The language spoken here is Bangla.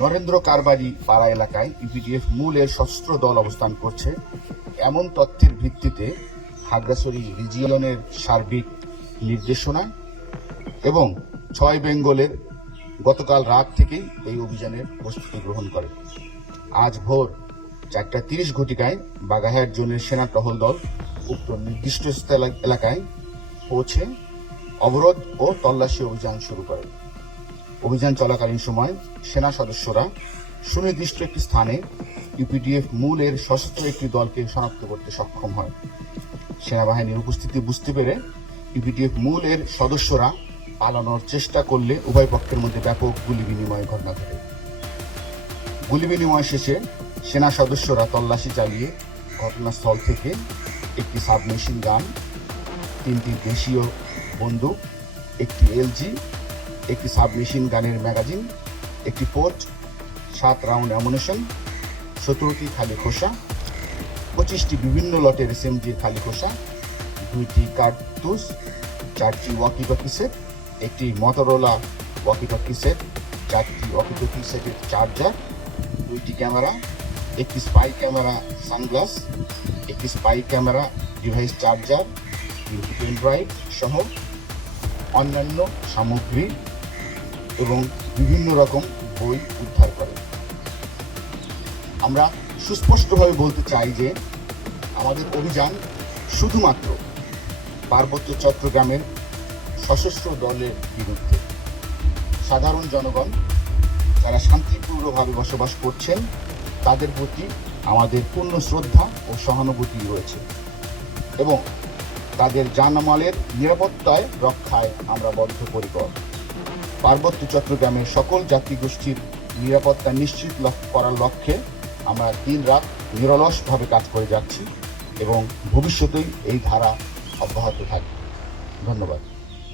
নরেন্দ্র কারবারি পাড়া এলাকায় ইপিডিএফ মূলের সশস্ত্র দল অবস্থান করছে। এমন তথ্যের ভিত্তিতে খাগড়াছড়ি রিজিয়নের সার্বিক নির্দেশনা এবং ছয় বেঙ্গলের গতকাল রাত থেকেই এই অভিযানের প্রস্তুতি গ্রহণ করে। আজ ভোর চারটা তিরিশ ঘটিকায় বাগাহাট জোনের সেনা টহল দল উক্ত নির্দিষ্ট এলাকায় পৌঁছে অবরোধ ও তল্লাশি অভিযান শুরু করে। অভিযান চলাকালীন সময় সেনা সদস্যরা সুনির্দিষ্ট একটি স্থানে ইউপিডিএফ মূলের সশস্ত্র একটি দলকে শনাক্ত করতে সক্ষম হয়। সেনাবাহিনীর উপস্থিতি বুঝতে পেরে ইউপিডিএফ মূলের সদস্যরা পালানোর চেষ্টা করলে উভয় পক্ষের মধ্যে ব্যাপক গুলি বিনিময় ঘটনা ঘটে। গুলি বিনিময় শেষে সেনা সদস্যরা তল্লাশি চালিয়ে ঘটনাস্থল থেকে একটি সাবমেশিন গান, তিনটি দেশীয় বন্দুক, একটি এলজি একটি সাবমেশিন গানের ম্যাগাজিন, একটি পোর্ট সাত রাউন্ড অ্যামুনেশন, সতেরোটি খালি খোসা, পঁচিশটি বিভিন্ন লটের এসএমজির খালি খোসা, দুইটি কার্তুস চারটি ওয়াকি টকি সেট একটি মটোরোলা ওয়াকি টকি সেট চারটি ওয়াকি টকি সেটের চার্জার দুইটি ক্যামেরা, একটি স্পাই ক্যামেরা সানগ্লাস একটি spy camera device charger pen drive সহ অন্যান্য সামগ্রী। এবং বিভিন্ন রকম বই উদ্ধার করে। আমরা সুস্পষ্টভাবে বলতে চাই যে আমাদের অভিযান শুধুমাত্র পার্বত্য চট্টগ্রামের সশস্ত্র দলের বিরুদ্ধে। সাধারণ জনগণ যারা শান্তিপূর্ণভাবে বসবাস করছেন, তাদের প্রতি আমাদের পূর্ণ শ্রদ্ধা ও সহানুভূতি রয়েছে এবং তাদের জানমালের নিরাপত্তায় রক্ষায় আমরা বদ্ধপরিকর। পার্বত্য চট্টগ্রামের সকল জাতিগোষ্ঠীর নিরাপত্তা নিশ্চিত করার লক্ষ্যে আমরা দিন রাত নিরলসভাবে কাজ করে যাচ্ছি এবং ভবিষ্যতেই এই ধারা অব্যাহত থাকবে। ধন্যবাদ।